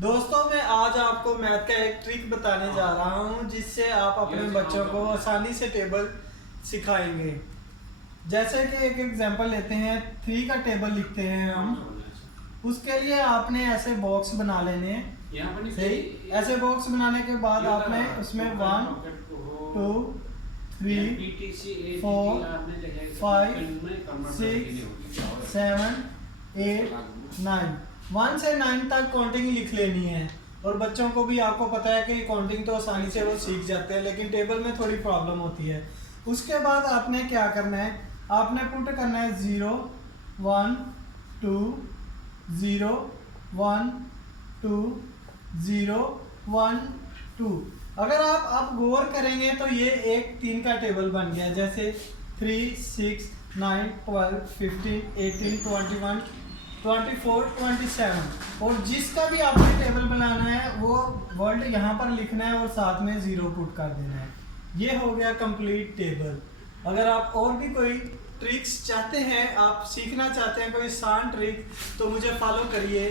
दोस्तों मैं आज आपको मैथ का एक ट्रिक बताने जा रहा हूँ जिससे आप अपने बच्चों को आसानी से टेबल सिखाएंगे। जैसे कि एक एग्जांपल लेते हैं, 3 का टेबल लिखते हैं हम। उसके लिए आपने ऐसे बॉक्स बना लेने हैं, सही। ऐसे बॉक्स बनाने के बाद आपने उसमें 1 2 3 4 5 6 7 8 9 1 से 9 तक काउंटिंग लिख लेनी है। और बच्चों को भी आपको पता है कि काउंटिंग तो आसानी से वो सीख जाते हैं, लेकिन टेबल में थोड़ी प्रॉब्लम होती है। उसके बाद आपने क्या करना है, आपने पुट करना है 0 1 2 0 1 2 0 1 2। अगर आप गौर करेंगे तो ये एक 3 का टेबल बन गया। जैसे 3 6 9 12 15 18 21 24 27। और जिसका भी आपने टेबल बनाना है वो वर्ड यहाँ पर लिखना है और साथ में 0 पुट कर देना है। ये हो गया कंप्लीट टेबल। अगर आप और भी कोई ट्रिक्स चाहते हैं, आप सीखना चाहते हैं कोई आसान ट्रिक, तो मुझे फॉलो करिए।